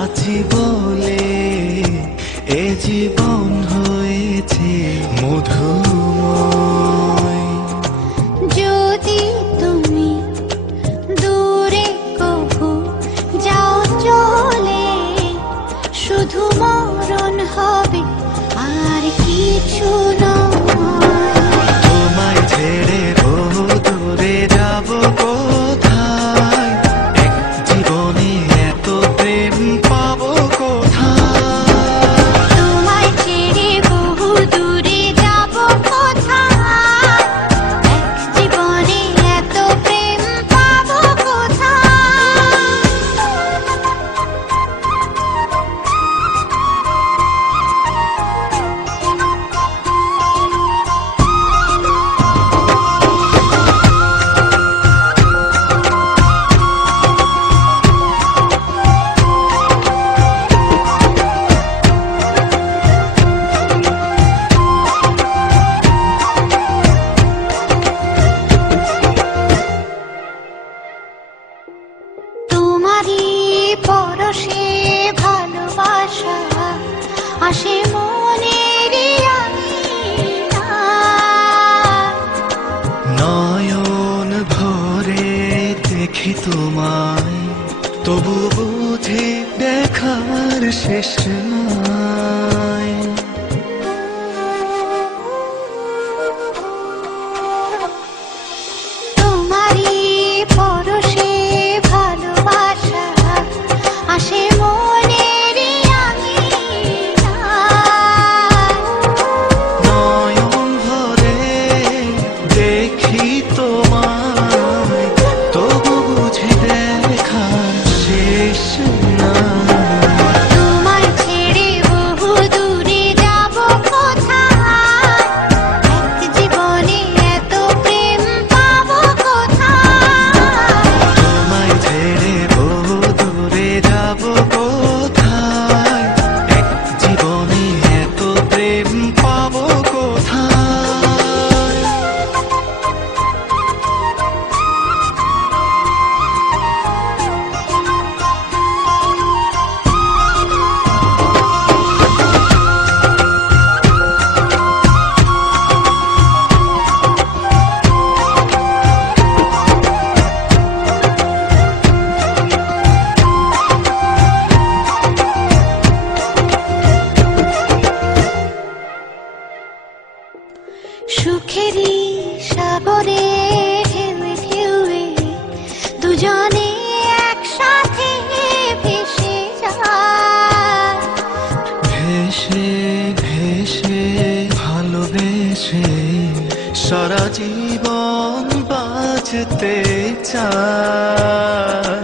আছি বলে এ জীবন হয়েছে মধুময়। যদি তুমি দূরে কভু যাও চলে, শুধু মরণ হবে আর কিছু নয়। তোমায় ছেড়ে বহু দূরে যাব কোথায়, এক জীবনে এত প্রেম পাবো কোথায়। তোমায় ছেড়ে বহু দূরে যাব কোথায়, এক জীবনে এত প্রেম পাবো কোথায়। তোমারই পরশে ভালোবাসা আসে মনের আঙিনায়। নয়ন ভরে দেখি তোমায়, তবু বুঝি দেখার শেষ নাই। তোমারই পরশে ভালোবাসা আসে মনের আঙিনায়। নয়ন ভরে দেখি তোমায়, তবু বুঝি দেখার শেষ নাই। তোমায় ছেড়ে বহু দূরে যাব কোথায়, এক জীবনে এত প্রেম পাবো কোথায়। তোমায় ছেড়ে বহু দূরে যাব কোথায়, এক জীবনে এত প্রেম পাবো কোথায়। সুখেরই সাগরে ঢেউে ঢেউে দুজনে একসাথে ভেসে যায়। ভেসে ভেসে ভালোবেসে সারা জীবন বাঁচতে চায়।